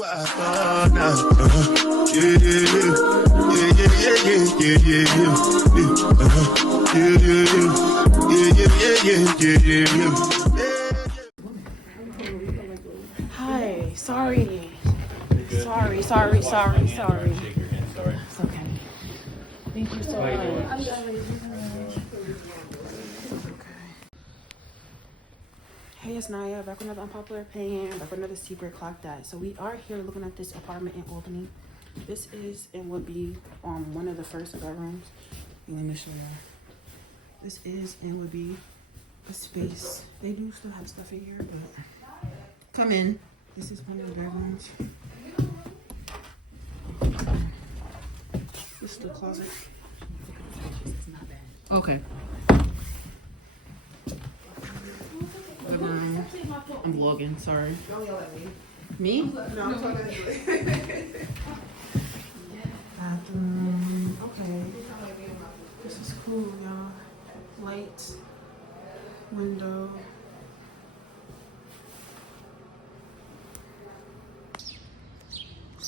Hi, sorry. Sorry. It's okay. Thank you so much. Hey, it's Naya, back with another unpopular opinion, back with another secret clock that. So we are here looking at this apartment in Albany. This is and would be one of the first bedrooms. Let me show you. This is and would be a space. They do still have stuff in here, but come in. This is one of the bedrooms. This is the closet. It's not bad. Okay. Bedroom. I'm vlogging, sorry. Don't yell at me. Me? No, I'm talking to you. Bathroom. Okay. This is cool, y'all. Lights. Window.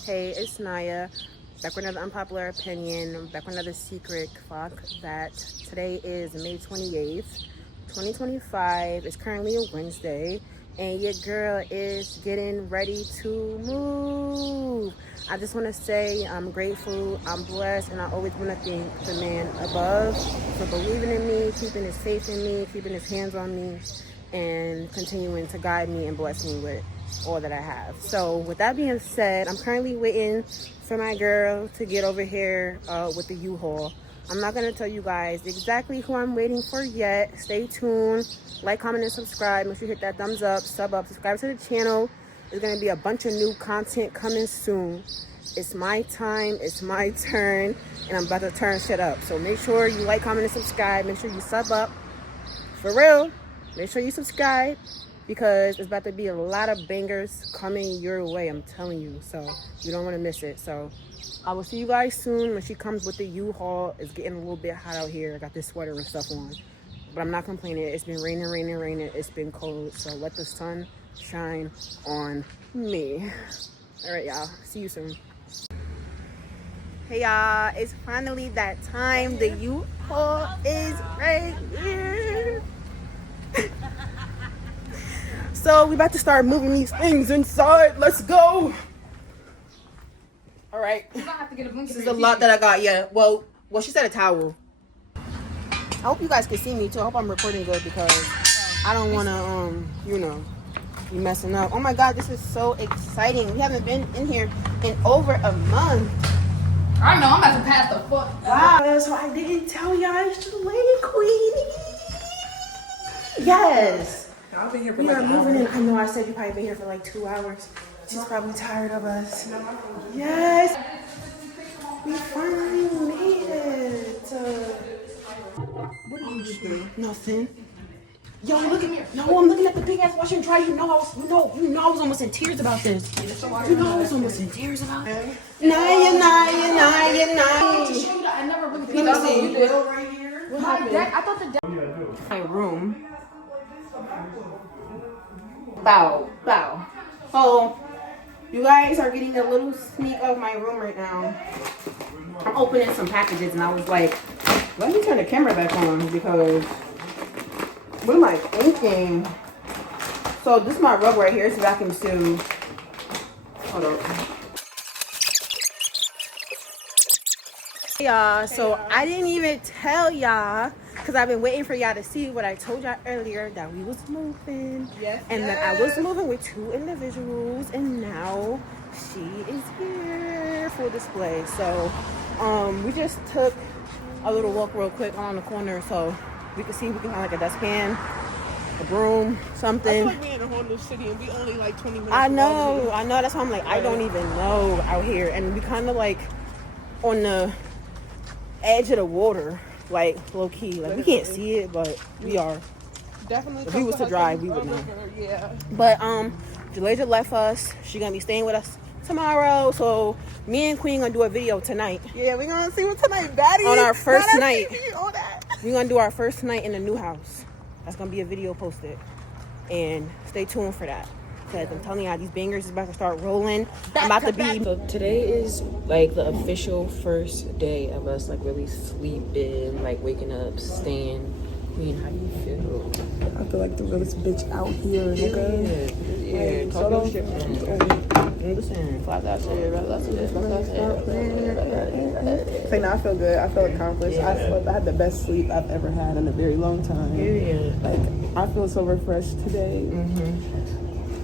Hey, it's Naya. Back with another unpopular opinion. Back with another secret clock that today is May 28th, 2025. It's currently a Wednesday. And your girl is getting ready to move. I just want to say I'm grateful, I'm blessed, and I always want to thank the man above for believing in me, keeping his faith in me, keeping his hands on me, and continuing to guide me and bless me with all that I have. So with that being said, I'm currently waiting for my girl to get over here with the U-Haul. I'm not going to tell you guys exactly who I'm waiting for yet. Stay tuned. Like, comment, and subscribe. Make sure you hit that thumbs up, sub up, subscribe to the channel. There's going to be a bunch of new content coming soon. It's my time. It's my turn. And I'm about to turn shit up. So make sure you like, comment, and subscribe. Make sure you sub up. For real. Make sure you subscribe. Because there's about to be a lot of bangers coming your way. I'm telling you. So you don't want to miss it. So I will see you guys soon when she comes with the U-Haul. It's getting a little bit hot out here. I got this sweater and stuff on. But I'm not complaining. It's been raining. It's been cold. So let the sun shine on me. All right, y'all. See you soon. Hey, y'all. It's finally that time. The U-Haul is right here. So we about to start moving these things inside. Let's go. All right. You don't have to get a blanket. This is a lot that I got. Yeah. Well, she said a towel. I hope you guys can see me too. I hope I'm recording good because I don't want to, be messing up. Oh my God, this is so exciting. We haven't been in here in over a month. I know, I'm about to pass the foot. Wow, so I didn't tell y'all it's the Lady Queen. Yes. I've been here for We are moving in. I know I said you probably been here for like 2 hours. She's probably tired of us. Yes. We finally made it. What are you doing? Nothing. Yo, look at me. No, I'm looking at the big ass washer and dryer. You know I was almost in tears about this. You know I was almost in tears about it. Naya. To show you that I never really paid attention. Right here. What happened? I thought the deck. My room. Bow. So, you guys are getting a little sneak of my room right now. I'm opening some packages and I was like, let me turn the camera back on because what am I thinking? So this is my rug right here. It's vacuum sealed. Hold up. Y'all, so I didn't even tell y'all because I've been waiting for y'all to see what I told y'all earlier that we was moving. Yes. And that I was moving with 2 individuals and now she is here for display. So we just took a little walk real quick on the corner so we could see if we can find like a dustpan, a broom, something. I feel like we're in a whole new city and we only like 20 minutes. I know. That's why I'm like, I don't even know out here. And we kind of like on the edge of the water, like low key. Like we can't see it, but we are. Definitely. If we was to drive, we would know. Yeah. But Jalaja left us. She gonna be staying with us tomorrow. So me and Queen gonna do a video tonight. Yeah, we're gonna see what tonight, Daddy. On our first night. All that. We're gonna do our first night in the new house. That's gonna be a video posted. And stay tuned for that. because I'm telling y'all, these bangers is about to start rolling. I'm about to be. So today is like the official first day of us like really sleeping, like waking up, staying. Queen, how do you feel? I feel like the realest bitch out here, nigga. Yeah, Like, talk your shit, man. Listen, fly that shit, that's it. Say, no, I feel good. I feel accomplished. Yeah. I had the best sleep I've ever had in a very long time. Yeah. Like, I feel so refreshed today.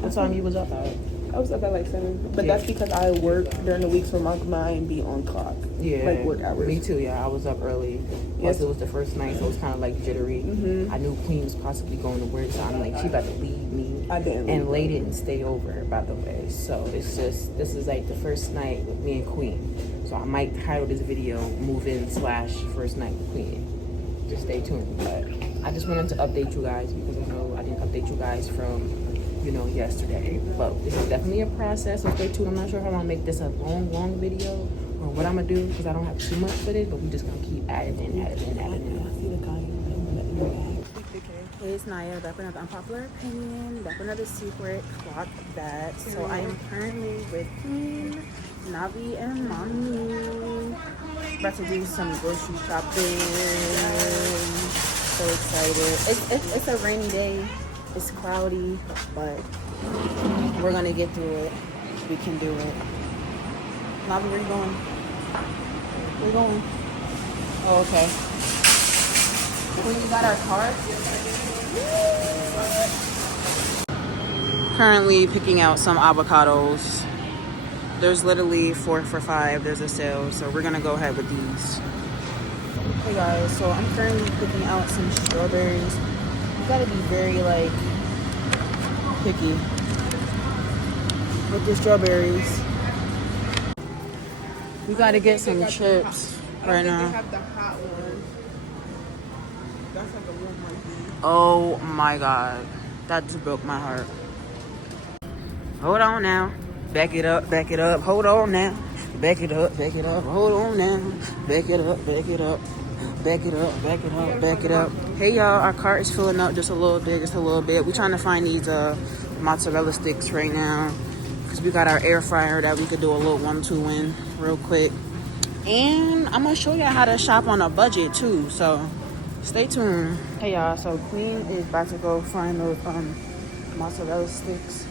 What time you was up at? I was up at like 7, but Yeah. that's because I work during the week, so my mind be on clock. Yeah, Like work hours. Me too. Yeah, I was up early. Plus, it was the first night, so it was kind of like jittery. I knew Queen was possibly going to work, so I'm like, she about to leave me. I didn't. And Lay didn't stay over, by the way. So it's just, this is like the first night with me and Queen. So I might title this video "Move-In / First Night with Queen." Just stay tuned. But I just wanted to update you guys because I know I didn't update you guys from, you know, yesterday. But this is definitely a process, so stay tuned. I'm not sure how I'm gonna make this a long video or what I'm gonna do because I don't have too much footage, but we just gonna keep adding in. Hey, it's Naya, back with another unpopular opinion, back with another secret. Clock that. So I am currently with Queen, Navi, and Mommy. About to do some grocery shopping. So excited. It's a rainy day. It's cloudy, but we're gonna get through it. We can do it. Navi, where you going? Where you going? Oh, okay. When we got our car. Currently picking out some avocados. There's literally 4 for $5. There's a sale, so we're gonna go ahead with these. Hey guys, so I'm currently picking out some strawberries. You gotta be very like picky with the strawberries. We gotta get some chips right now. They have the hot one. That's like a real one. Oh my god, that just broke my heart. Hold on now, back it up, hold on now, back it up, hold on now, back it up, back it up. Hey y'all, our cart is filling up just a little bit. We're trying to find these mozzarella sticks right now because we got our air fryer that we could do a little 1-2 in real quick. And I'm gonna show y'all how to shop on a budget too, so stay tuned. Hey y'all, so Queen is about to go find those mozzarella sticks.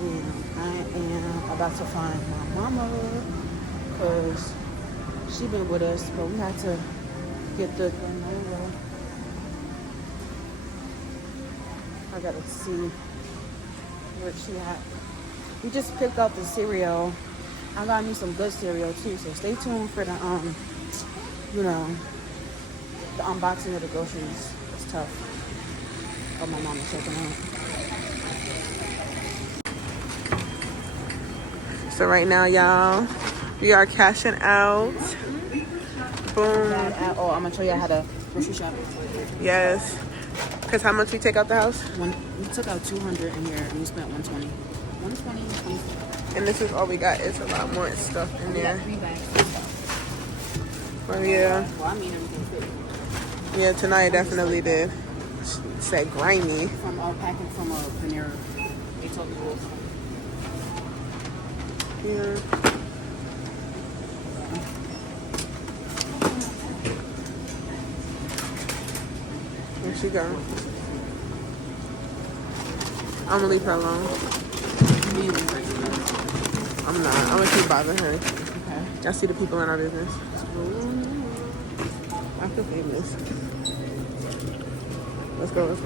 And I am about to find my mama because she been with us, but we had to get the granola. I gotta see where she at. We just picked up the cereal. I got me some good cereal too, so stay tuned for the you know, the unboxing of the groceries. It's tough. Oh, my mom is checking out. So right now, y'all, we are cashing out. Boom. Oh, I'm gonna show you how to grocery shop. Yes. Because how much we take out the house? We took out 200 in here and we spent 120. 120. And this is all we got. It's a lot more stuff in We got there. 3 bags. Oh, yeah. Well, I mean everything fit. Yeah, tonight definitely did. It's that grimy. From packing from Panera. They told me it was. Yeah. There she go. I'm gonna leave her alone. I'm not. I'm gonna keep bothering her. Okay. I see the people in our business. I feel famous. Let's go.